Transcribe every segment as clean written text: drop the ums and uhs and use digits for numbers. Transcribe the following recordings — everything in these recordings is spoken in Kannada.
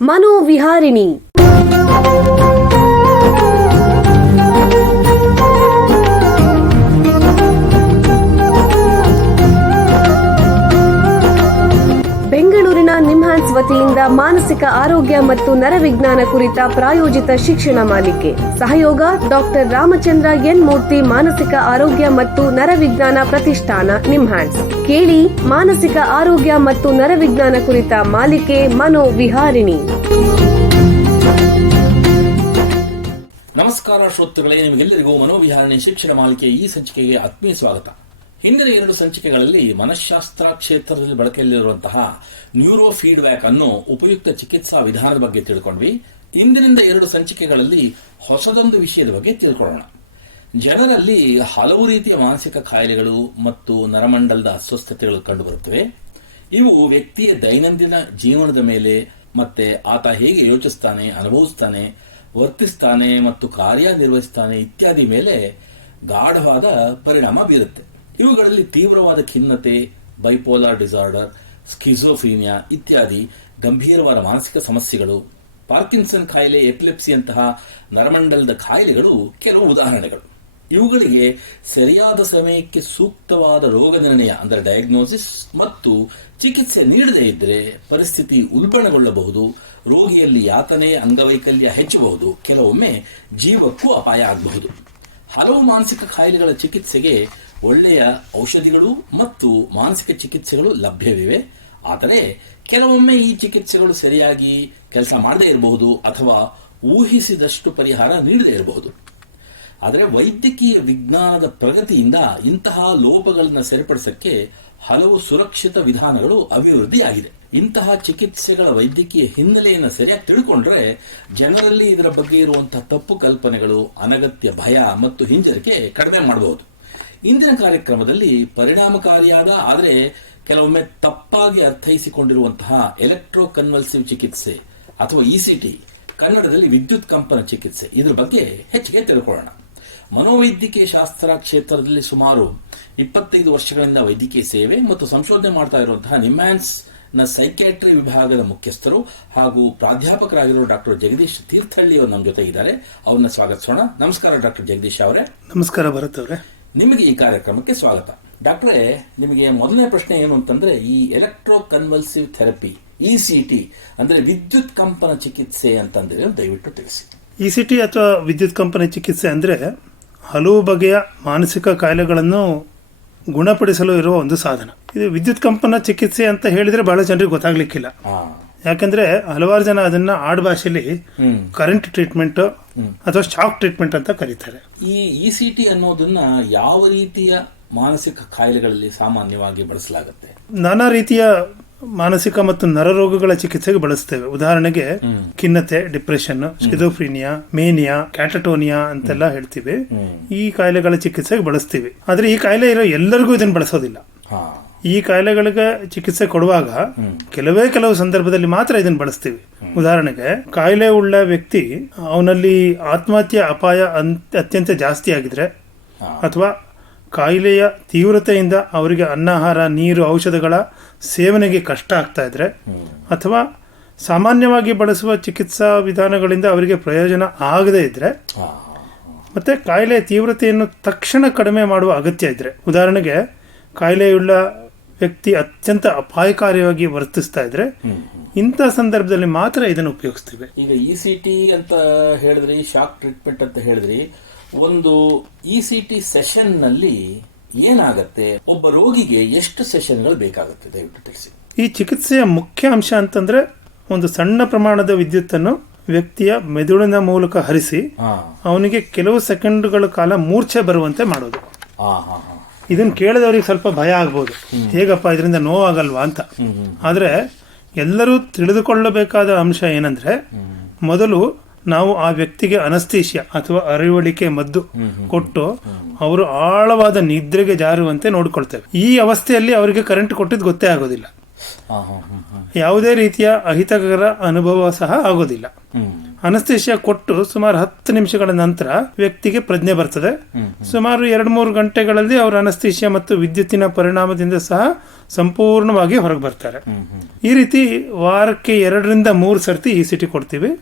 ಮನೋವಿಹಾರಿಣಿ. ಬೆಂಗಳೂರಿನ ನಿಮ್ಹಾನ್ಸ್ ವತಿಯಿಂದ ಮಾನಸಿಕ ಆರೋಗ್ಯ ಮತ್ತು ನರವಿಜ್ಞಾನ ಕುರಿತ ಪ್ರಾಯೋಜಿತ ಶಿಕ್ಷಣ ಮಾಲಿಕೆ. ಸಹಯೋಗ ಡಾಕ್ಟರ್ ರಾಮಚಂದ್ರ ಎನ್ ಮೂರ್ತಿ, ಮಾನಸಿಕ ಆರೋಗ್ಯ ಮತ್ತು ನರವಿಜ್ಞಾನ ಪ್ರತಿಷ್ಠಾನ, ನಿಮ್ಹಾನ್ಸ್. ಕೇಳಿ ಮಾನಸಿಕ ಆರೋಗ್ಯ ಮತ್ತು ನರವಿಜ್ಞಾನ ಕುರಿತ ಮಾಲಿಕೆ ಮನೋವಿಹಾರಿಣಿ. ನಮಸ್ಕಾರ ಶ್ರೋತೃಗಳೇ, ನಿಮಗೆಲ್ಲರಿಗೂ ಮನೋವಿಹಾರಿಣಿ ಶಿಕ್ಷಣ ಮಾಲಿಕೆ ಈ ಸಂಚಿಕೆಗೆ ಆತ್ಮೀಯ ಸ್ವಾಗತ. ಹಿಂದಿನ 2 ಸಂಚಿಕೆಗಳಲ್ಲಿ ಮನಃಶಾಸ್ತ್ರ ಕ್ಷೇತ್ರದಲ್ಲಿ ಬಳಕೆಯಲ್ಲಿರುವಂತಹ ನ್ಯೂರೋ ಫೀಡ್ಬ್ಯಾಕ್ ಅನ್ನು ಉಪಯುಕ್ತ ಚಿಕಿತ್ಸಾ ವಿಧಾನದ ಬಗ್ಗೆ ತಿಳ್ಕೊಂಡ್ವಿ. ಇಂದಿನಿಂದ 2 ಸಂಚಿಕೆಗಳಲ್ಲಿ ಹೊಸದೊಂದು ವಿಷಯದ ಬಗ್ಗೆ ತಿಳ್ಕೊಳ್ಳೋಣ. ಜನರಲ್ಲಿ ಹಲವು ರೀತಿಯ ಮಾನಸಿಕ ಕಾಯಿಲೆಗಳು ಮತ್ತು ನರಮಂಡಲದ ಅಸ್ವಸ್ಥತೆಗಳು ಕಂಡುಬರುತ್ತವೆ. ಇವು ವ್ಯಕ್ತಿಯ ದೈನಂದಿನ ಜೀವನದ ಮೇಲೆ ಮತ್ತೆ ಆತ ಹೇಗೆ ಯೋಚಿಸ್ತಾನೆ, ಅನುಭವಿಸ್ತಾನೆ, ವರ್ತಿಸ್ತಾನೆ ಮತ್ತು ಕಾರ್ಯನಿರ್ವಹಿಸ್ತಾನೆ ಇತ್ಯಾದಿ ಮೇಲೆ ಗಾಢವಾದ ಪರಿಣಾಮ ಬೀರುತ್ತೆ. ಇವುಗಳಲ್ಲಿ ತೀವ್ರವಾದ ಖಿನ್ನತೆ, ಬೈಪೋಲಾರ್ ಡಿಸಾರ್ಡರ್, ಸ್ಕಿಜೋಫ್ರೀನಿಯಾ ಇತ್ಯಾದಿ ಗಂಭೀರವಾದ ಮಾನಸಿಕ ಸಮಸ್ಯೆಗಳು, ಪಾರ್ಕಿನ್ಸನ್ ಕಾಯಿಲೆ, ಎಪಿಲೆಪ್ಸಿಯಂತಹ ನರಮಂಡಲದ ಕಾಯಿಲೆಗಳು ಕೆಲವು ಉದಾಹರಣೆಗಳು. ಇವುಗಳಿಗೆ ಸರಿಯಾದ ಸಮಯಕ್ಕೆ ಸೂಕ್ತವಾದ ರೋಗ ನಿರ್ಣಯ ಅಂದರೆ ಡಯಾಗ್ನೋಸಿಸ್ ಮತ್ತು ಚಿಕಿತ್ಸೆ ನೀಡದೇ ಇದ್ದರೆ ಪರಿಸ್ಥಿತಿ ಉಲ್ಬಣಗೊಳ್ಳಬಹುದು. ರೋಗಿಯಲ್ಲಿ ಯಾತನೆ, ಅಂಗವೈಕಲ್ಯ ಹೆಚ್ಚಬಹುದು. ಕೆಲವೊಮ್ಮೆ ಜೀವಕ್ಕೂ ಅಪಾಯ ಆಗಬಹುದು. ಹಲವು ಮಾನಸಿಕ ಕಾಯಿಲೆಗಳ ಚಿಕಿತ್ಸೆಗೆ ಒಳ್ಳೆಯ ಔಷಧಿಗಳು ಮತ್ತು ಮಾನಸಿಕ ಚಿಕಿತ್ಸೆಗಳು ಲಭ್ಯವಿವೆ. ಆದರೆ ಕೆಲವೊಮ್ಮೆ ಈ ಚಿಕಿತ್ಸೆಗಳು ಸರಿಯಾಗಿ ಕೆಲಸ ಮಾಡದೇ ಇರಬಹುದು ಅಥವಾ ಊಹಿಸಿದಷ್ಟು ಪರಿಹಾರ ನೀಡದೇ ಇರಬಹುದು. ಆದರೆ ವೈದ್ಯಕೀಯ ವಿಜ್ಞಾನದ ಪ್ರಗತಿಯಿಂದ ಇಂತಹ ಲೋಪಗಳನ್ನು ಸರಿಪಡಿಸಕ್ಕೆ ಹಲವು ಸುರಕ್ಷಿತ ವಿಧಾನಗಳು ಅಭಿವೃದ್ಧಿಯಾಗಿದೆ. ಇಂತಹ ಚಿಕಿತ್ಸೆಗಳ ವೈದ್ಯಕೀಯ ಹಿನ್ನೆಲೆಯನ್ನು ಸರಿಯಾಗಿ ತಿಳ್ಕೊಂಡ್ರೆ ಜನರಲ್ಲಿ ಇದರ ಬಗ್ಗೆ ಇರುವಂತಹ ತಪ್ಪು ಕಲ್ಪನೆಗಳು, ಅನಗತ್ಯ ಭಯ ಮತ್ತು ಹಿಂಜರಿಕೆ ಕಡಿಮೆ ಮಾಡಬಹುದು. ಇಂದಿನ ಕಾರ್ಯಕ್ರಮದಲ್ಲಿ ಪರಿಣಾಮಕಾರಿಯಾದ ಆದರೆ ಕೆಲವೊಮ್ಮೆ ತಪ್ಪಾಗಿ ಅರ್ಥೈಸಿಕೊಂಡಿರುವಂತಹ ಎಲೆಕ್ಟ್ರೋ ಕನ್ವಲ್ಸಿವ್ ಚಿಕಿತ್ಸೆ ಅಥವಾ ಇಸಿಟಿ, ಕನ್ನಡದಲ್ಲಿ ವಿದ್ಯುತ್ ಕಂಪನ ಚಿಕಿತ್ಸೆ, ಇದ್ರ ಬಗ್ಗೆ ಹೆಚ್ಚಿಗೆ ತಿಳ್ಕೊಳ್ಳೋಣ. ಮನೋವೈದ್ಯಕೀಯ ಶಾಸ್ತ್ರ ಕ್ಷೇತ್ರದಲ್ಲಿ ಸುಮಾರು 25 ವರ್ಷಗಳಿಂದ ವೈದ್ಯಕೀಯ ಸೇವೆ ಮತ್ತು ಸಂಶೋಧನೆ ಮಾಡ್ತಾ ಇರುವಂತಹ ನಿಮ್ಹಾನ್ಸ್ ನ ಸೈಕ್ಯಾಟ್ರಿ ವಿಭಾಗದ ಮುಖ್ಯಸ್ಥರು ಹಾಗೂ ಪ್ರಾಧ್ಯಾಪಕರಾಗಿರುವ ಡಾಕ್ಟರ್ ಜಗದೀಶ್ ತೀರ್ಥಹಳ್ಳಿ ಅವರು ನಮ್ಮ ಜೊತೆ ಇದ್ದಾರೆ. ಅವ್ರನ್ನ ಸ್ವಾಗತಿಸೋಣ. ನಮಸ್ಕಾರ ಡಾಕ್ಟರ್ ಜಗದೀಶ್ ಅವರೇ. ನಮಸ್ಕಾರ ಭರತ್ ಅವರೇ. ನಿಮಗೆ ಈ ಕಾರ್ಯಕ್ರಮಕ್ಕೆ ಸ್ವಾಗತ. ಡಾಕ್ಟ್ರೇ, ನಿಮಗೆ ಮೊದಲನೇ ಪ್ರಶ್ನೆ ಏನು ಅಂತಂದ್ರೆ, ಈ ಎಲೆಕ್ಟ್ರೋ ಕನ್ವಲ್ಸಿವ್ ಥೆರಪಿ ಇಸಿಟಿ ಅಂದ್ರೆ ವಿದ್ಯುತ್ ಕಂಪನ ಚಿಕಿತ್ಸೆ ಅಂತಂದ್ರೆ ದಯವಿಟ್ಟು ತಿಳಿಸಿ. ಇಸಿಟಿ ಅಥವಾ ವಿದ್ಯುತ್ ಕಂಪನ ಚಿಕಿತ್ಸೆ ಅಂದ್ರೆ ಹಲವು ಬಗೆಯ ಮಾನಸಿಕ ಕಾಯಿಲೆಗಳನ್ನು ಗುಣಪಡಿಸಲು ಇರುವ ಒಂದು ಸಾಧನ. ಇದು ವಿದ್ಯುತ್ ಕಂಪನ ಚಿಕಿತ್ಸೆ ಅಂತ ಹೇಳಿದ್ರೆ ಬಹಳ ಜನರಿಗೆ ಗೊತ್ತಾಗ್ಲಿಕ್ಕಿಲ್ಲ. ಯಾಕಂದ್ರೆ ಹಲವಾರು ಜನ ಅದನ್ನ ಆಡುಭಾಷೆಯಲ್ಲಿ ಕರೆಂಟ್ ಟ್ರೀಟ್ಮೆಂಟ್ ಅಥವಾ ಶಾಕ್ ಟ್ರೀಟ್ಮೆಂಟ್ ಅಂತ ಕರೀತಾರೆ. ಈ ಇಸಿಟಿ ಅನ್ನೋದನ್ನ ಯಾವ ರೀತಿಯ ಮಾನಸಿಕ ಕಾಯಿಲೆಗಳಲ್ಲಿ ಸಾಮಾನ್ಯವಾಗಿ ಬಳಸಲಾಗುತ್ತೆ? ನಾನಾ ರೀತಿಯ ಮಾನಸಿಕ ಮತ್ತು ನರರೋಗಗಳ ಚಿಕಿತ್ಸೆಗೆ ಬಳಸ್ತೇವೆ. ಉದಾಹರಣೆಗೆ ಖಿನ್ನತೆ, ಡಿಪ್ರೆಷನ್, ಸ್ಕಿಜೋಫ್ರೀನಿಯಾ, ಮೇನಿಯಾ, ಕ್ಯಾಟಟೋನಿಯಾ ಅಂತೆಲ್ಲ ಹೇಳ್ತೀವಿ. ಈ ಕಾಯಿಲೆಗಳ ಚಿಕಿತ್ಸೆಗೆ ಬಳಸ್ತೀವಿ. ಆದ್ರೆ ಈ ಕಾಯಿಲೆ ಇರೋ ಎಲ್ಲರಿಗೂ ಇದನ್ನು ಬಳಸೋದಿಲ್ಲ. ಈ ಕಾಯಿಲೆಗಳಿಗೆ ಚಿಕಿತ್ಸೆ ಕೊಡುವಾಗ ಕೆಲವು ಸಂದರ್ಭದಲ್ಲಿ ಮಾತ್ರ ಇದನ್ನು ಬಳಸ್ತೀವಿ. ಉದಾಹರಣೆಗೆ ಕಾಯಿಲೆ ಉಳ್ಳ ವ್ಯಕ್ತಿ ಅವನಲ್ಲಿ ಆತ್ಮಹತ್ಯೆ ಅಪಾಯ ಅತ್ಯಂತ ಜಾಸ್ತಿ ಆಗಿದ್ರೆ, ಅಥವಾ ಕಾಯಿಲೆಯ ತೀವ್ರತೆಯಿಂದ ಅವರಿಗೆ ಅನ್ನಾಹಾರ, ನೀರು, ಔಷಧಗಳ ಸೇವನೆಗೆ ಕಷ್ಟ ಆಗ್ತಾ ಇದ್ರೆ, ಅಥವಾ ಸಾಮಾನ್ಯವಾಗಿ ಬಳಸುವ ಚಿಕಿತ್ಸಾ ವಿಧಾನಗಳಿಂದ ಅವರಿಗೆ ಪ್ರಯೋಜನ ಆಗದೇ ಇದ್ರೆ, ಮತ್ತೆ ಕಾಯಿಲೆಯ ತೀವ್ರತೆಯನ್ನು ತಕ್ಷಣ ಕಡಿಮೆ ಮಾಡುವ ಅಗತ್ಯ ಇದ್ರೆ, ಉದಾಹರಣೆಗೆ ಕಾಯಿಲೆಯುಳ್ಳ ವ್ಯಕ್ತಿ ಅತ್ಯಂತ ಅಪಾಯಕಾರಿಯಾಗಿ ವರ್ತಿಸ್ತಾ ಇದ್ರೆ, ಇಂಥ ಸಂದರ್ಭದಲ್ಲಿ ಮಾತ್ರ ಇದನ್ನು ಉಪಯೋಗಿಸ್ತೀವಿ. ಈಗ ಇಸಿಟಿ ಅಂತ ಹೇಳಿದ್ರಿ, ಶಾಕ್ ಟ್ರೀಟ್ಮೆಂಟ್ ಅಂತ ಹೇಳಿದ್ರಿ. ಒಂದು ಇಸಿಟಿ ಸೆಷನ್ ನಲ್ಲಿ ಏನಾಗತ್ತೆ? ಒಬ್ಬ ರೋಗಿಗೆ ಎಷ್ಟು ಸೆಷನ್ಗಳು ಬೇಕಾಗುತ್ತೆ ದಯವಿಟ್ಟು ತಿಳಿಸಿ. ಈ ಚಿಕಿತ್ಸೆಯ ಮುಖ್ಯ ಅಂಶ ಅಂತಂದ್ರೆ ಒಂದು ಸಣ್ಣ ಪ್ರಮಾಣದ ವಿದ್ಯುತ್ತನ್ನು ವ್ಯಕ್ತಿಯ ಮೆದುಳಿನ ಮೂಲಕ ಹರಿಸಿ ಅವನಿಗೆ ಕೆಲವು ಸೆಕೆಂಡ್ಗಳ ಕಾಲ ಮೂರ್ಛೆ ಬರುವಂತೆ ಮಾಡೋದು. ಇದನ್ನ ಕೇಳಿದವರಿಗೆ ಸ್ವಲ್ಪ ಭಯ ಆಗ್ಬೋದು, ಹೇಗಪ್ಪ ಇದರಿಂದ ನೋವಾಗಲ್ವಾ ಅಂತ. ಆದ್ರೆ ಎಲ್ಲರೂ ತಿಳಿದುಕೊಳ್ಳಬೇಕಾದ ಅಂಶ ಏನಂದ್ರೆ, ಮೊದಲು ನಾವು ಆ ವ್ಯಕ್ತಿಗೆ ಅನಸ್ತೇಶಿಯಾ ಅಥವಾ ಅರಿವಳಿಕೆ ಮದ್ದು ಕೊಟ್ಟು ಅವರು ಆಳವಾದ ನಿದ್ರೆಗೆ ಜಾರುವಂತೆ ನೋಡ್ಕೊಳ್ತೇವೆ. ಈ ಅವಸ್ಥೆಯಲ್ಲಿ ಅವರಿಗೆ ಕರೆಂಟ್ ಕೊಟ್ಟಿದ್ದು ಗೊತ್ತೇ ಆಗೋದಿಲ್ಲ. ಹಾ, ಹಾ, ಹಾ, ಹಾ. ಯಾವುದೇ ರೀತಿಯ ಅಹಿತಕರ ಅನುಭವ ಸಹ ಆಗೋದಿಲ್ಲ. ಅನಸ್ತೇಶಿಯಾ ಕೊಟ್ಟು ಸುಮಾರು 10 ನಿಮಿಷಗಳ ನಂತರ ವ್ಯಕ್ತಿಗೆ ಪ್ರಜ್ಞೆ ಬರ್ತದೆ. ಸುಮಾರು 2-3 ಗಂಟೆಗಳಲ್ಲಿ ಅವರು ಅನಸ್ತೇಶಿಯಾ ಮತ್ತು ವಿದ್ಯುತ್ತಿನ ಪರಿಣಾಮದಿಂದ ಸಹ ಸಂಪೂರ್ಣವಾಗಿ ಹೊರಗೆ ಬರ್ತಾರೆ. ಈ ರೀತಿ ವಾರಕ್ಕೆ 2-3 ಸರ್ತಿ ECT ಕೊಡ್ತೀವಿ.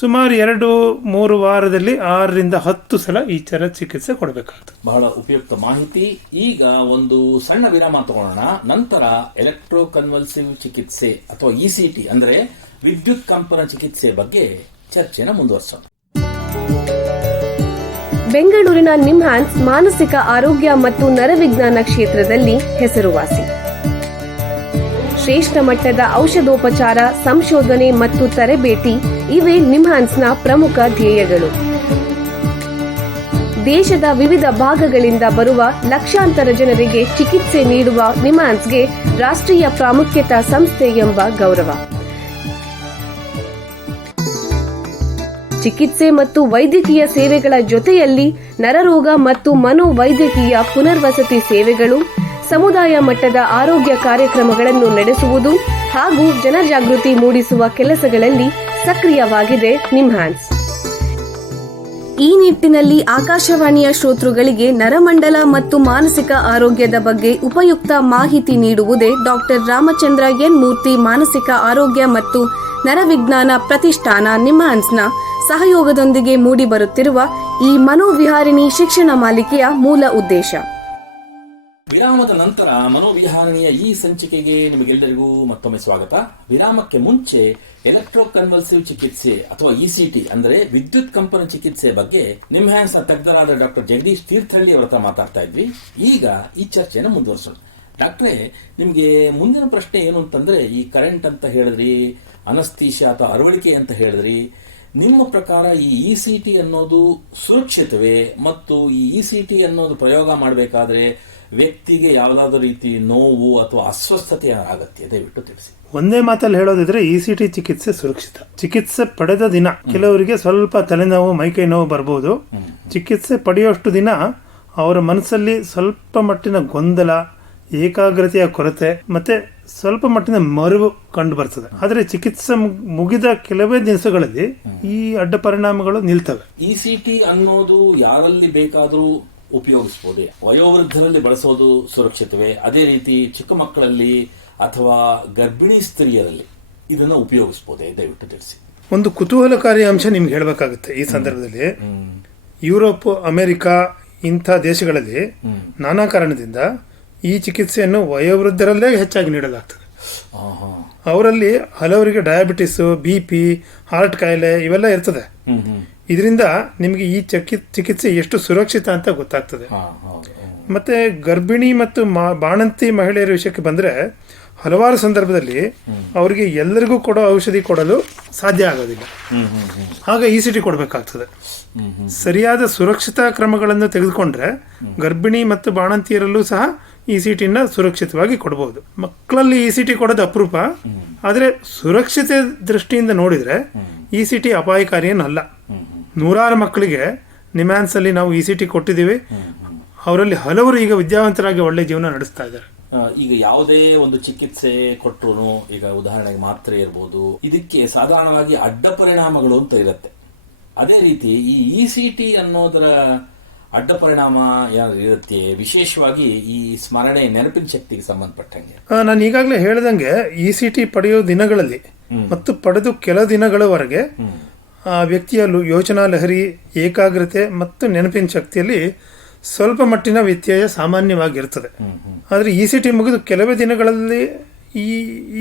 ಸುಮಾರು 2-3 ವಾರದಲ್ಲಿ 6-10 ಸಲ ಈ ತರ ಚಿಕಿತ್ಸೆ ಕೊಡಬೇಕಾಗ್ತದೆ. ಬಹಳ ಉಪಯುಕ್ತ ಮಾಹಿತಿ. ಈಗ ಒಂದು ಸಣ್ಣ ವಿರಾಮ ತಗೊಳ್ಳೋಣ. ನಂತರ ಎಲೆಕ್ಟ್ರೋಕನ್ವಲ್ಸಿವ್ ಚಿಕಿತ್ಸೆ ಅಥವಾ ECT ಅಂದ್ರೆ ವಿದ್ಯುತ್ ಕಂಪನ ಚಿಕಿತ್ಸೆ ಬಗ್ಗೆ ಚರ್ಚೆನ ಮುಂದುವರಿಸೋಣ. ಬೆಂಗಳೂರಿನ ನಿಮ್ಹಾನ್ಸ್ ಮಾನಸಿಕ ಆರೋಗ್ಯ ಮತ್ತು ನರವಿಜ್ಞಾನ ಕ್ಷೇತ್ರದಲ್ಲಿ ಹೆಸರುವಾಸಿ. ಶ್ರೇಷ್ಠ ಮಟ್ಟದ ಔಷಧೋಪಚಾರ, ಸಂಶೋಧನೆ ಮತ್ತು ತರಬೇತಿ ಇವೇ ನಿಮ್ಹಾನ್ಸ್ನ ಪ್ರಮುಖ ಧ್ಯೇಯಗಳು. ದೇಶದ ವಿವಿಧ ಭಾಗಗಳಿಂದ ಬರುವ ಲಕ್ಷಾಂತರ ಜನರಿಗೆ ಚಿಕಿತ್ಸೆ ನೀಡುವ ನಿಮ್ಹಾನ್ಸ್ಗೆ ರಾಷ್ಟ್ರೀಯ ಪ್ರಾಮುಖ್ಯತಾ ಸಂಸ್ಥೆ ಎಂಬ ಗೌರವ. ಚಿಕಿತ್ಸೆ ಮತ್ತು ವೈದ್ಯಕೀಯ ಸೇವೆಗಳ ಜೊತೆಯಲ್ಲಿ ನರರೋಗ ಮತ್ತು ಮನೋವೈದ್ಯಕೀಯ ಪುನರ್ವಸತಿ ಸೇವೆಗಳು, ಸಮುದಾಯ ಮಟ್ಟದ ಆರೋಗ್ಯ ಕಾರ್ಯಕ್ರಮಗಳನ್ನು ನಡೆಸುವುದು ಹಾಗೂ ಜನಜಾಗೃತಿ ಮೂಡಿಸುವ ಕೆಲಸಗಳಲ್ಲಿ ಸಕ್ರಿಯವಾಗಿದೆ ನಿಮ್ಹಾನ್ಸ್. ಈ ನಿಟ್ಟಿನಲ್ಲಿ ಆಕಾಶವಾಣಿಯ ಶ್ರೋತೃಗಳಿಗೆ ನರಮಂಡಲ ಮತ್ತು ಮಾನಸಿಕ ಆರೋಗ್ಯದ ಬಗ್ಗೆ ಉಪಯುಕ್ತ ಮಾಹಿತಿ ನೀಡುವುದೇ ಡಾಕ್ಟರ್ ರಾಮಚಂದ್ರ ಎನ್ ಮೂರ್ತಿ ಮಾನಸಿಕ ಆರೋಗ್ಯ ಮತ್ತು ನರವಿಜ್ಞಾನ ಪ್ರತಿಷ್ಠಾನ ನಿಮ್ಹಾನ್ಸ್ನ ಸಹಯೋಗದೊಂದಿಗೆ ಮೂಡಿಬರುತ್ತಿರುವ ಈ ಮನೋವಿಹಾರಿಣಿ ಶಿಕ್ಷಣ ಮಾಲಿಕೆಯ ಮೂಲ ಉದ್ದೇಶ. ವಿರಾಮದ ನಂತರ ಮನೋವಿಹಾರಣಿಯ ಈ ಸಂಚಿಕೆಗೆ ನಿಮಗೆಲ್ಲರಿಗೂ ಮತ್ತೊಮ್ಮೆ ಸ್ವಾಗತ. ವಿರಾಮಕ್ಕೆ ಮುಂಚೆ ಎಲೆಕ್ಟ್ರೋಕನ್ವಲ್ಸಿವ್ ಚಿಕಿತ್ಸೆ ಅಥವಾ ECT ಅಂದ್ರೆ ವಿದ್ಯುತ್ ಕಂಪನ ಚಿಕಿತ್ಸೆ ಬಗ್ಗೆ ನಿಮ್ಹಾನ್ಸ್ನ ತಜ್ಞರಾದ ಡಾಕ್ಟರ್ ಜಗದೀಶ್ ತೀರ್ಥಹಳ್ಳಿ ಅವರ ಹತ್ರ ಮಾತಾಡ್ತಾ ಇದ್ವಿ. ಈಗ ಈ ಚರ್ಚೆಯನ್ನು ಮುಂದುವರಿಸೋಣ. ಡಾಕ್ಟ್ರೇ, ನಿಮ್ಗೆ ಮುಂದಿನ ಪ್ರಶ್ನೆ ಏನು ಅಂತಂದ್ರೆ, ಈ ಕರೆಂಟ್ ಅಂತ ಹೇಳಿದ್ರಿ, ಅನಸ್ತೇಶಿಯಾ ಅಥವಾ ಅರವಳಿಕೆ ಅಂತ ಹೇಳಿದ್ರಿ. ನಿಮ್ಮ ಪ್ರಕಾರ ಈ ECT ಅನ್ನೋದು ಸುರಕ್ಷಿತವೇ? ಮತ್ತು ಈ ECT ಅನ್ನೋದು ಪ್ರಯೋಗ ಮಾಡಬೇಕಾದ್ರೆ ವ್ಯಕ್ತಿಗೆ ಯಾವುದಾದ್ರೂ ರೀತಿ ನೋವು ಅಥವಾ ಅಸ್ವಸ್ಥತೆ ಅಗತ್ಯ? ದಯವಿಟ್ಟು ತಿಳಿಸಿ. ಒಂದೇ ಮಾತಲ್ಲಿ ಹೇಳೋದಿದ್ರೆ ECT ಚಿಕಿತ್ಸೆ ಸುರಕ್ಷಿತ. ಚಿಕಿತ್ಸೆ ಪಡೆದ ದಿನ ಕೆಲವರಿಗೆ ಸ್ವಲ್ಪ ತಲೆನೋವು, ಮೈಕೈ ನೋವು ಬರಬಹುದು. ಚಿಕಿತ್ಸೆ ಪಡೆಯುವಷ್ಟು ದಿನ ಅವರ ಮನಸ್ಸಲ್ಲಿ ಸ್ವಲ್ಪ ಮಟ್ಟಿನ ಗೊಂದಲ, ಏಕಾಗ್ರತೆಯ ಕೊರತೆ ಮತ್ತೆ ಸ್ವಲ್ಪ ಮಟ್ಟಿನ ಮರುವು ಕಂಡು ಬರ್ತದೆ. ಆದರೆ ಚಿಕಿತ್ಸೆ ಮುಗಿದ ಕೆಲವೇ ದಿವಸಗಳಲ್ಲಿ ಈ ಅಡ್ಡ ಪರಿಣಾಮಗಳು ನಿಲ್ತವೆ. ECT ಅನ್ನೋದು ಯಾರಲ್ಲಿ ಬೇಕಾದರೂ ಉಪಯೋಗಿಸಬಹುದೇ? ವಯೋವೃದ್ಧರಲ್ಲಿ ಬಳಸೋದು ಸುರಕ್ಷಿತವೇ? ಅದೇ ರೀತಿ ಚಿಕ್ಕ ಮಕ್ಕಳಲ್ಲಿ ಅಥವಾ ಗರ್ಭಿಣಿ ಸ್ತ್ರೀಯರಲ್ಲಿ ಇದನ್ನ ಉಪಯೋಗಿಸಬಹುದೇ? ದಯವಿಟ್ಟು ತಿಳಿಸಿ. ಒಂದು ಕುತೂಹಲಕಾರಿ ಅಂಶ ನಿಮ್ಗೆ ಹೇಳಬೇಕಾಗುತ್ತೆ ಈ ಸಂದರ್ಭದಲ್ಲಿ. ಯುರೋಪ್, ಅಮೆರಿಕ ಇಂಥ ದೇಶಗಳಲ್ಲಿ ನಾನಾ ಕಾರಣದಿಂದ ಈ ಚಿಕಿತ್ಸೆಯನ್ನು ವಯೋವೃದ್ಧರಲ್ಲೇ ಹೆಚ್ಚಾಗಿ ನೀಡಲಾಗ್ತದೆ. ಅವರಲ್ಲಿ ಹಲವರಿಗೆ ಡಯಾಬಿಟಿಸ್, BP, ಹಾರ್ಟ್ ಕಾಯಿಲೆ ಇವೆಲ್ಲ ಇರ್ತದೆ. ಇದರಿಂದ ನಿಮಗೆ ಈ ಚಿಕಿತ್ಸೆ ಎಷ್ಟು ಸುರಕ್ಷಿತ ಅಂತ ಗೊತ್ತಾಗ್ತದೆ. ಮತ್ತೆ ಗರ್ಭಿಣಿ ಮತ್ತು ಬಾಣಂತಿ ಮಹಿಳೆಯರ ವಿಷಯಕ್ಕೆ ಬಂದ್ರೆ ಹಲವಾರು ಸಂದರ್ಭದಲ್ಲಿ ಅವರಿಗೆ ಎಲ್ಲರಿಗೂ ಕೊಡೋ ಔಷಧಿ ಕೊಡಲು ಸಾಧ್ಯ ಆಗೋದಿಲ್ಲ. ಆಗ ECT ಕೊಡಬೇಕಾಗ್ತದೆ. ಸರಿಯಾದ ಸುರಕ್ಷತಾ ಕ್ರಮಗಳನ್ನು ತೆಗೆದುಕೊಂಡ್ರೆ ಗರ್ಭಿಣಿ ಮತ್ತು ಬಾಣಂತಿಯರಲ್ಲೂ ಸಹ ECTನ ಸುರಕ್ಷಿತವಾಗಿ ಕೊಡಬಹುದು. ಮಕ್ಕಳಲ್ಲಿ ECT ಕೊಡೋದು ಅಪರೂಪ. ಆದರೆ ಸುರಕ್ಷತೆ ದೃಷ್ಟಿಯಿಂದ ನೋಡಿದ್ರೆ ECT ಅಪಾಯಕಾರಿ ಏನಲ್ಲ. ನೂರಾರು ಮಕ್ಕಳಿಗೆ ನಿಮ್ಹಾನ್ಸ್ ಅಲ್ಲಿ ನಾವು ECT ಕೊಟ್ಟಿದ್ದೀವಿ. ಅವರಲ್ಲಿ ಹಲವರು ಈಗ ವಿದ್ಯಾವಂತರಾಗಿ ಒಳ್ಳೆ ಜೀವನ ನಡೆಸ್ತಾ ಇದ್ದಾರೆ. ಈಗ ಯಾವುದೇ ಒಂದು ಚಿಕಿತ್ಸೆ ಕೊಟ್ಟರು, ಈಗ ಉದಾಹರಣೆಗೆ ಮಾತ್ರೆ ಇರಬಹುದು, ಇದಕ್ಕೆ ಸಾಧಾರಣವಾಗಿ ಅಡ್ಡ ಪರಿಣಾಮಗಳು ಅಂತ ಇರುತ್ತೆ. ಅದೇ ರೀತಿ ಈ ECT ಅನ್ನೋದರ ಅಡ್ಡ ಪರಿಣಾಮ ಯಾರು ಇರುತ್ತೆ? ವಿಶೇಷವಾಗಿ ಈ ಸ್ಮರಣೆ, ನೆನಪಿನ ಶಕ್ತಿಗೆ ಸಂಬಂಧಪಟ್ಟಂಗೆ. ನಾನು ಈಗಾಗಲೇ ಹೇಳಿದಂಗೆ ECT ಪಡೆಯೋ ದಿನಗಳಲ್ಲಿ ಮತ್ತು ಪಡೆದು ಕೆಲ ದಿನಗಳವರೆಗೆ ಆ ವ್ಯಕ್ತಿಯ ಯೋಚನಾ ಲಹರಿ, ಏಕಾಗ್ರತೆ ಮತ್ತು ನೆನಪಿನ ಶಕ್ತಿಯಲ್ಲಿ ಸ್ವಲ್ಪ ಮಟ್ಟಿನ ವ್ಯತ್ಯಯ ಸಾಮಾನ್ಯವಾಗಿರ್ತದೆ. ಆದರೆ ECT ಮುಗಿದು ಕೆಲವೇ ದಿನಗಳಲ್ಲಿ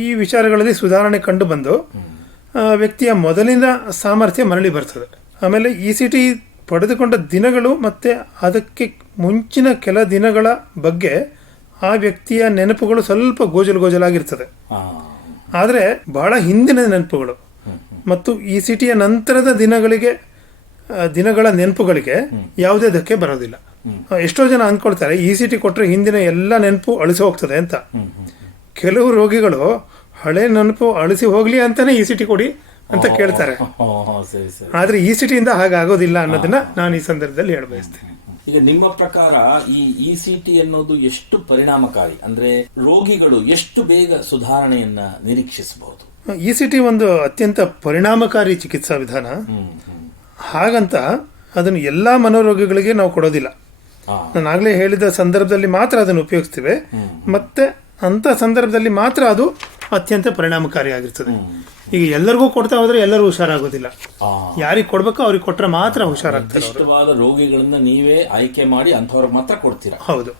ಈ ವಿಚಾರಗಳಲ್ಲಿ ಸುಧಾರಣೆ ಕಂಡು ಬಂದು ವ್ಯಕ್ತಿಯ ಮೊದಲಿನ ಸಾಮರ್ಥ್ಯ ಮರಳಿ ಬರ್ತದೆ. ಆಮೇಲೆ ECT ಪಡೆದುಕೊಂಡ ದಿನಗಳು ಮತ್ತೆ ಅದಕ್ಕೆ ಮುಂಚಿನ ಕೆಲ ದಿನಗಳ ಬಗ್ಗೆ ಆ ವ್ಯಕ್ತಿಯ ನೆನಪುಗಳು ಸ್ವಲ್ಪ ಗೋಜಲಾಗಿರ್ತದೆ. ಆದರೆ ಬಹಳ ಹಿಂದಿನ ನೆನಪುಗಳು ಮತ್ತು ECTಯ ನಂತರದ ದಿನಗಳ ನೆನಪುಗಳಿಗೆ ಯಾವುದೇ ಧಕ್ಕೆ ಬರೋದಿಲ್ಲ. ಎಷ್ಟೋ ಜನ ಅಂದ್ಕೊಳ್ತಾರೆ ECT ಕೊಟ್ಟರೆ ಹಿಂದಿನ ಎಲ್ಲ ನೆನಪು ಅಳಿಸಿ ಹೋಗ್ತದೆ ಅಂತ. ಕೆಲವು ರೋಗಿಗಳು ಹಳೆ ನೆನಪು ಅಳಿಸಿ ಹೋಗ್ಲಿ ಅಂತಾನೆ ECT ಕೊಡಿ ಅಂತ ಕೇಳ್ತಾರೆ. ಆದ್ರೆ ECTಯಿಂದ ಹಾಗಾಗೋದಿಲ್ಲ ಅನ್ನೋದನ್ನ ನಾನು ಈ ಸಂದರ್ಭದಲ್ಲಿ ಹೇಳಬಯಸ್ತೇನೆ. ಈಗ ನಿಮ್ಮ ಪ್ರಕಾರ ಈ ECT ಅನ್ನೋದು ಎಷ್ಟು ಪರಿಣಾಮಕಾರಿ, ಅಂದ್ರೆ ರೋಗಿಗಳು ಎಷ್ಟು ಬೇಗ ಸುಧಾರಣೆಯನ್ನ ನಿರೀಕ್ಷಿಸಬಹುದು? ECT ಒಂದು ಅತ್ಯಂತ ಪರಿಣಾಮಕಾರಿ ಚಿಕಿತ್ಸಾ ವಿಧಾನ. ಹಾಗಂತ ಅದನ್ನು ಎಲ್ಲಾ ಮನೋರೋಗಿಗಳಿಗೆ ನಾವು ಕೊಡೋದಿಲ್ಲ. ನಾನು ಆಗ್ಲೇ ಹೇಳಿದ ಸಂದರ್ಭದಲ್ಲಿ ಮಾತ್ರ ಅದನ್ನು ಉಪಯೋಗಿಸ್ತೀವಿ. ಮತ್ತೆ ಅಂತ ಸಂದರ್ಭದಲ್ಲಿ ಮಾತ್ರ ಅದು ಅತ್ಯಂತ ಪರಿಣಾಮಕಾರಿಯಾಗಿರ್ತದೆ. ಈಗ ಎಲ್ಲರಿಗೂ ಕೊಡ್ತಾ ಹೋದ್ರೆ ಎಲ್ಲರೂ ಹುಷಾರಾಗೋದಿಲ್ಲ. ಯಾರಿಗೆ ಕೊಡ್ಬೇಕೋ ಅವ್ರಿಗೆ ಕೊಟ್ರೆ ಮಾತ್ರ ಹುಷಾರಾಗ್ತಾರೆ. ಇಷ್ಟವಾದ ರೋಗಿಗಳನ್ನ ನೀವೇ ಆಯ್ಕೆ ಮಾಡಿ ಅಂತವ್ರಿಗೆ ಮಾತ್ರ ಕೊಡ್ತೀರಾ? ಹೌದು,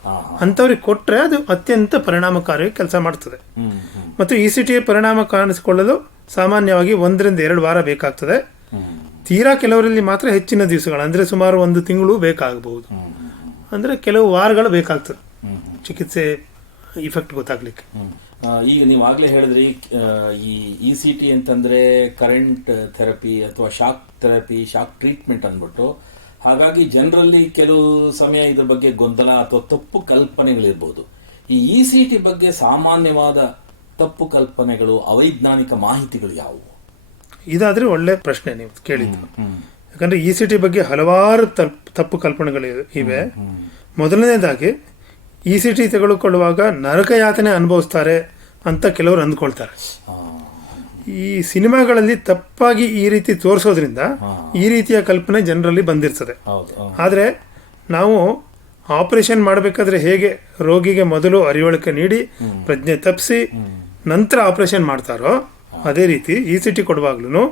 ಅಂತವ್ರಿಗೆ ಕೊಟ್ರೆ ಅದು ಅತ್ಯಂತ ಪರಿಣಾಮಕಾರಿ ಕೆಲಸ ಮಾಡ್ತದೆ. ಮತ್ತು ECT ಪರಿಣಾಮ ಕಾಣಿಸಿಕೊಳ್ಳಲು ಸಾಮಾನ್ಯವಾಗಿ 1 ರಿಂದ 2 ವಾರ ಬೇಕಾಗ್ತದೆ. ತೀರಾ ಕೆಲವರಲ್ಲಿ ಮಾತ್ರ ಹೆಚ್ಚಿನ ದಿವಸಗಳು, ಅಂದ್ರೆ ಸುಮಾರು 1 ತಿಂಗಳು ಬೇಕಾಗಬಹುದು. ಅಂದ್ರೆ ಕೆಲವು ವಾರಗಳು ಬೇಕಾಗ್ತದೆ ಚಿಕಿತ್ಸೆ ಇಫೆಕ್ಟ್ ಗೊತ್ತಾಗ್ಲಿಕ್ಕೆ. ಈಗ ನೀವು ಆಗ್ಲೇ ಹೇಳಿದ್ರಿ ಈ ECT ಅಂತಂದ್ರೆ ಕರೆಂಟ್ ಥೆರಪಿ ಅಥವಾ ಶಾಕ್ ಥೆರಪಿ, ಶಾಕ್ ಟ್ರೀಟ್ಮೆಂಟ್ ಅಂದ್ಬಿಟ್ಟು. ಹಾಗಾಗಿ ಜನರಲ್ಲಿ ಕೆಲವು ಸಮಯ ಇದ್ರ ಬಗ್ಗೆ ಗೊಂದಲ ಅಥವಾ ತಪ್ಪು ಕಲ್ಪನೆಗಳಿರ್ಬೋದು. ಈ ECT ಬಗ್ಗೆ ಸಾಮಾನ್ಯವಾದ ತಪ್ಪು ಕಲ್ಪನೆಗಳು, ಅವೈಜ್ಞಾನಿಕ ಮಾಹಿತಿಗಳು ಯಾವುವು? ಇದಾದ್ರೆ ಒಳ್ಳೆ ಪ್ರಶ್ನೆ ನೀವು ಕೇಳಿದ್ದು. ಯಾಕಂದ್ರೆ ECT ಬಗ್ಗೆ ಹಲವಾರು ತಪ್ಪು ಕಲ್ಪನೆಗಳು ಇವೆ. ಮೊದಲನೇದಾಗಿ ECT ತೆಗೆದುಕೊಳ್ಳುವಾಗ ನರಕಯಾತನೆ ಅನುಭವಿಸ್ತಾರೆ ಅಂತ ಕೆಲವರು ಅಂದ್ಕೊಳ್ತಾರೆ. ಈ ಸಿನಿಮಾಗಳಲ್ಲಿ ತಪ್ಪಾಗಿ ಈ ರೀತಿ ತೋರಿಸೋದ್ರಿಂದ ಈ ರೀತಿಯ ಕಲ್ಪನೆ ಜನರಲ್ಲಿ ಬಂದಿರ್ತದೆ. ಆದರೆ ನಾವು ಆಪರೇಷನ್ ಮಾಡಬೇಕಾದ್ರೆ ಹೇಗೆ ರೋಗಿಗೆ ಮೊದಲು ಅರಿವಳಿಕೆ ನೀಡಿ ಪ್ರಜ್ಞೆ ತಪ್ಪಿಸಿ ನಂತರ ಆಪರೇಷನ್ ಮಾಡ್ತಾರೋ, ಅದೇ ರೀತಿ ECT ಕೊಡುವಾಗ್ಲೂ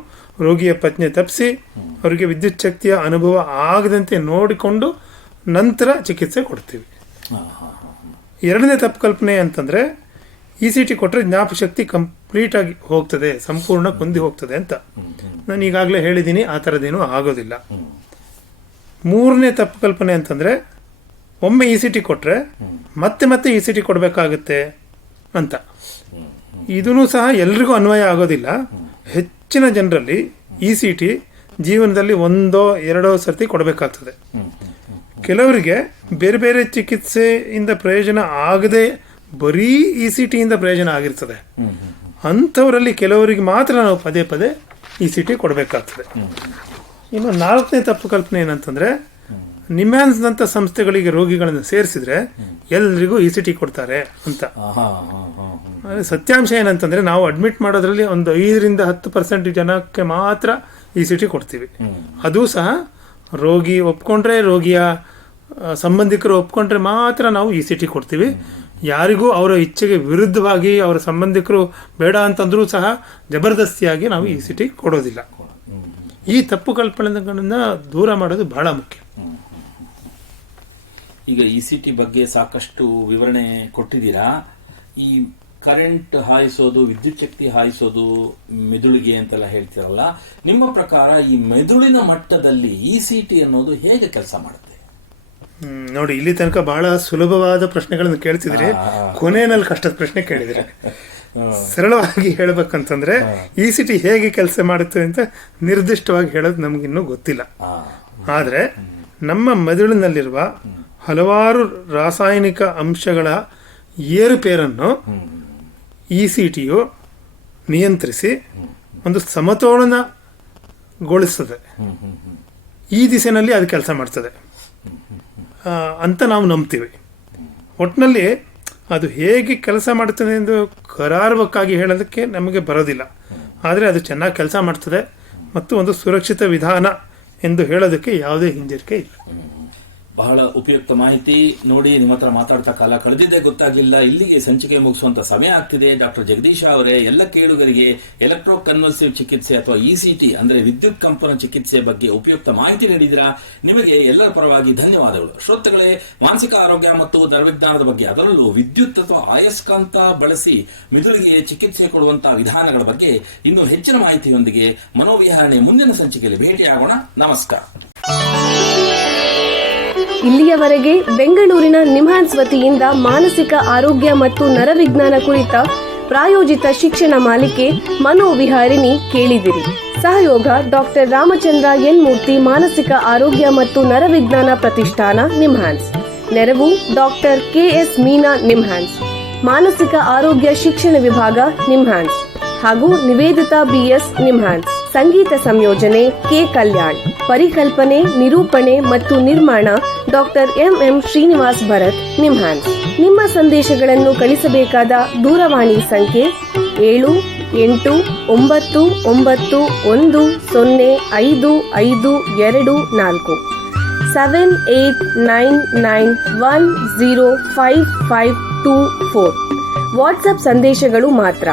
ರೋಗಿಯ ಪ್ರಜ್ಞೆ ತಪ್ಪಿಸಿ ಅವರಿಗೆ ವಿದ್ಯುತ್ ಶಕ್ತಿಯ ಅನುಭವ ಆಗದಂತೆ ನೋಡಿಕೊಂಡು ನಂತರ ಚಿಕಿತ್ಸೆ ಕೊಡ್ತೀವಿ. ಎರಡನೇ ತಪ್ಪು ಕಲ್ಪನೆ ಅಂತಂದ್ರೆ ECT ಕೊಟ್ಟರೆ ಜ್ಞಾಪಶಕ್ತಿ ಕಂಪ್ಲೀಟ್ ಆಗಿ ಹೋಗ್ತದೆ, ಸಂಪೂರ್ಣ ಕುಂದಿ ಹೋಗ್ತದೆ ಅಂತ. ನಾನು ಈಗಾಗಲೇ ಹೇಳಿದ್ದೀನಿ, ಆ ಥರದ್ದೇನು ಆಗೋದಿಲ್ಲ. ಮೂರನೇ ತಪ್ಪು ಕಲ್ಪನೆ ಅಂತಂದ್ರೆ ಒಮ್ಮೆ ECT ಕೊಟ್ಟರೆ ಮತ್ತೆ ಮತ್ತೆ ECT ಕೊಡಬೇಕಾಗುತ್ತೆ ಅಂತ. ಇದೂ ಸಹ ಎಲ್ರಿಗೂ ಅನ್ವಯ ಆಗೋದಿಲ್ಲ. ಹೆಚ್ಚಿನ ಜನರಲ್ಲಿ ECT ಜೀವನದಲ್ಲಿ 1-2 ಸರ್ತಿ ಕೊಡಬೇಕಾಗ್ತದೆ. ಕೆಲವರಿಗೆ ಬೇರೆ ಬೇರೆ ಚಿಕಿತ್ಸೆಯಿಂದ ಪ್ರಯೋಜನ ಆಗದೆ ಬರೀ ECT ಇಂದ ಪ್ರಯೋಜನ ಆಗಿರ್ತದೆ. ಅಂಥವರಲ್ಲಿ ಕೆಲವರಿಗೆ ಮಾತ್ರ ನಾವು ಪದೇ ಪದೇ ECT ಕೊಡಬೇಕಾಗ್ತದೆ. ಇನ್ನು 4ನೇ ತಪ್ಪು ಕಲ್ಪನೆ ಏನಂತಂದ್ರೆ, ನಿಮ್ಹಾನ್ಸ್ನಂಥ ಸಂಸ್ಥೆಗಳಿಗೆ ರೋಗಿಗಳನ್ನು ಸೇರಿಸಿದ್ರೆ ಎಲ್ರಿಗೂ ECT ಕೊಡ್ತಾರೆ ಅಂತ. ಸತ್ಯಾಂಶ ಏನಂತಂದ್ರೆ, ನಾವು ಅಡ್ಮಿಟ್ ಮಾಡೋದ್ರಲ್ಲಿ ಒಂದು 5-10% ಜನಕ್ಕೆ ಮಾತ್ರ ECT ಕೊಡ್ತೀವಿ. ಅದು ಸಹ ರೋಗಿ ಒಪ್ಕೊಂಡ್ರೆ, ರೋಗಿಯ ಸಂಬಂಧಿಕರು ಒಪ್ಕೊಂಡ್ರೆ ಮಾತ್ರ ನಾವು ECT ಕೊಡ್ತೀವಿ. ಯಾರಿಗೂ ಅವರ ಇಚ್ಛೆಗೆ ವಿರುದ್ಧವಾಗಿ ಅವರ ಸಂಬಂಧಿಕರು ಬೇಡ ಅಂತಂದ್ರೂ ಸಹ ಜಬರ್ದಸ್ತಿಯಾಗಿ ನಾವು ECT ಕೊಡೋದಿಲ್ಲ. ಈ ತಪ್ಪು ಕಲ್ಪನೆಗಳನ್ನ ದೂರ ಮಾಡೋದು ಬಹಳ ಮುಖ್ಯ. ಈಗ ECT ಬಗ್ಗೆ ಸಾಕಷ್ಟು ವಿವರಣೆ ಕೊಟ್ಟಿದ್ದೀರಾ. ಈ ಕರೆಂಟ್ ಹಾಯಿಸೋದು, ವಿದ್ಯುತ್ ಶಕ್ತಿ ಹಾಯಿಸೋದು ಮೆದುಳಿಗೆ ಅಂತೆಲ್ಲ ಹೇಳ್ತೀರಲ್ಲ, ನಿಮ್ಮ ಪ್ರಕಾರ ಈ ಮೆದುಳಿನ ಮಟ್ಟದಲ್ಲಿ ECT ಅನ್ನೋದು ಹೇಗೆ ಕೆಲಸ ಮಾಡುತ್ತೆ? ನೋಡಿ, ಇಲ್ಲಿ ತನಕ ಬಹಳ ಸುಲಭವಾದ ಪ್ರಶ್ನೆಗಳನ್ನು ಕೇಳ್ತಿದ್ರಿ, ಕೊನೆಯಲ್ಲಿ ಕಷ್ಟದ ಪ್ರಶ್ನೆ ಕೇಳಿದ್ರಿ. ಸರಳವಾಗಿ ಹೇಳ್ಬೇಕಂತಂದ್ರೆ ECT ಹೇಗೆ ಕೆಲಸ ಮಾಡುತ್ತೆ ಅಂತ ನಿರ್ದಿಷ್ಟವಾಗಿ ಹೇಳೋದು ನಮಗಿನ್ನೂ ಗೊತ್ತಿಲ್ಲ. ಆದರೆ ನಮ್ಮ ಮೆದುಳಿನಲ್ಲಿರುವ ಹಲವಾರು ರಾಸಾಯನಿಕ ಅಂಶಗಳ ಏರುಪೇರನ್ನು ECTಯು ನಿಯಂತ್ರಿಸಿ ಒಂದು ಸಮತೋಲನಗೊಳಿಸ್ತದೆ. ಈ ದಿಸೆಯಲ್ಲಿ ಅದು ಕೆಲಸ ಮಾಡ್ತದೆ ಅಂತ ನಾವು ನಂಬ್ತೀವಿ. ಒಟ್ಟಿನಲ್ಲಿ ಅದು ಹೇಗೆ ಕೆಲಸ ಮಾಡ್ತದೆ ಎಂದು ಕರಾರುವಕ್ಕಾಗಿ ಹೇಳೋದಕ್ಕೆ ನಮಗೆ ಬರೋದಿಲ್ಲ. ಆದರೆ ಅದು ಚೆನ್ನಾಗಿ ಕೆಲಸ ಮಾಡ್ತದೆ ಮತ್ತು ಒಂದು ಸುರಕ್ಷಿತ ವಿಧಾನ ಎಂದು ಹೇಳೋದಕ್ಕೆ ಯಾವುದೇ ಹಿಂಜರಿಕೆ ಇಲ್ಲ. ಬಹಳ ಉಪಯುಕ್ತ ಮಾಹಿತಿ. ನೋಡಿ, ನಿಮ್ಮ ಹತ್ರ ಮಾತಾಡ್ತಾ ಕಾಲ ಕಳೆದಿದ್ದೇ ಗೊತ್ತಾಗಿಲ್ಲ. ಇಲ್ಲಿಗೆ ಸಂಚಿಕೆ ಮುಗಿಸುವಂತ ಸಮಯ ಆಗ್ತಿದೆ. ಡಾಕ್ಟರ್ ಜಗದೀಶ ಅವರೇ, ಎಲ್ಲ ಕೇಳುಗರಿಗೆ ಎಲೆಕ್ಟ್ರೋ ಕನ್ವಲ್ಸಿವ್ ಚಿಕಿತ್ಸೆ ಅಥವಾ ECT ಅಂದ್ರೆ ವಿದ್ಯುತ್ ಕಂಪನ ಚಿಕಿತ್ಸೆ ಬಗ್ಗೆ ಉಪಯುಕ್ತ ಮಾಹಿತಿ ನೀಡಿದಿರಾ. ನಿಮಗೆ ಎಲ್ಲರ ಪರವಾಗಿ ಧನ್ಯವಾದಗಳು. ಶ್ರೋತೃಗಳೇ, ಮಾನಸಿಕ ಆರೋಗ್ಯ ಮತ್ತು ನರವಿಜ್ಞಾನದ ಬಗ್ಗೆ, ಅದರಲ್ಲೂ ವಿದ್ಯುತ್ ಅಥವಾ ಅಯಸ್ಕಾಂತ ಬಳಸಿ ಮೆದುಳಿಗೆ ಚಿಕಿತ್ಸೆ ಕೊಡುವಂತಹ ವಿಧಾನಗಳ ಬಗ್ಗೆ ಇನ್ನೂ ಹೆಚ್ಚಿನ ಮಾಹಿತಿಯೊಂದಿಗೆ ಮನೋವಿಹಾರಣೆ ಮುಂದಿನ ಸಂಚಿಕೆಯಲ್ಲಿ ಭೇಟಿಯಾಗೋಣ. ನಮಸ್ಕಾರ. ಇಲ್ಲಿಯವರೆಗೆ ಬೆಂಗಳೂರಿನ ನಿಮ್ಹಾನ್ಸ್ ವತಿಯಿಂದ ಮಾನಸಿಕ ಆರೋಗ್ಯ ಮತ್ತು ನರವಿಜ್ಞಾನ ಕುರಿತ ಪ್ರಾಯೋಜಿತ ಶಿಕ್ಷಣ ಮಾಲಿಕೆ ಮನೋವಿಹಾರಿಣಿ ಕೇಳಿದಿರಿ. ಸಹಯೋಗ ಡಾಕ್ಟರ್ ರಾಮಚಂದ್ರ ಎನ್ ಮೂರ್ತಿ, ಮಾನಸಿಕ ಆರೋಗ್ಯ ಮತ್ತು ನರವಿಜ್ಞಾನ ಪ್ರತಿಷ್ಠಾನ, ನಿಮ್ಹಾನ್ಸ್. ನೆರವು ಡಾಕ್ಟರ್ KS ಮೀನಾ, ನಿಮ್ಹಾನ್ಸ್. ಮಾನಸಿಕ ಆರೋಗ್ಯ ಶಿಕ್ಷಣ ವಿಭಾಗ, ನಿಮ್ಹಾನ್ಸ್. ಹಾಗೂ ನಿವೇದಿತಾ ಬಿಎಸ್ ನಿಮ್ಹಾನ್ಸ್. ಸಂಗೀತ ಸಂಯೋಜನೆ ಕೆ ಕಲ್ಯಾಣ್. ಪರಿಕಲ್ಪನೆ, ನಿರೂಪಣೆ ಮತ್ತು ನಿರ್ಮಾಣ ಡಾಕ್ಟರ್ ಎಂಎಂ ಶ್ರೀನಿವಾಸ್ ಭರತ್ ನಿಮ್ಹಾನ್ಸ್. ನಿಮ್ಮ ಸಂದೇಶಗಳನ್ನು ಕಳಿಸಬೇಕಾದ ದೂರವಾಣಿ ಸಂಖ್ಯೆ 7891105524 7899105524. ವಾಟ್ಸ್ಆಪ್ ಸಂದೇಶಗಳು ಮಾತ್ರ.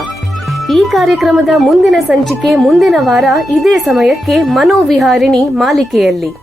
ಈ ಕಾರ್ಯಕ್ರಮದ ಮುಂದಿನ ಸಂಚಿಕೆ ಮುಂದಿನ ವಾರ ಇದೇ ಸಮಯಕ್ಕೆ ಮನೋವಿಹಾರಿಣಿ ಮಾಲಿಕೆಯಲ್ಲಿ.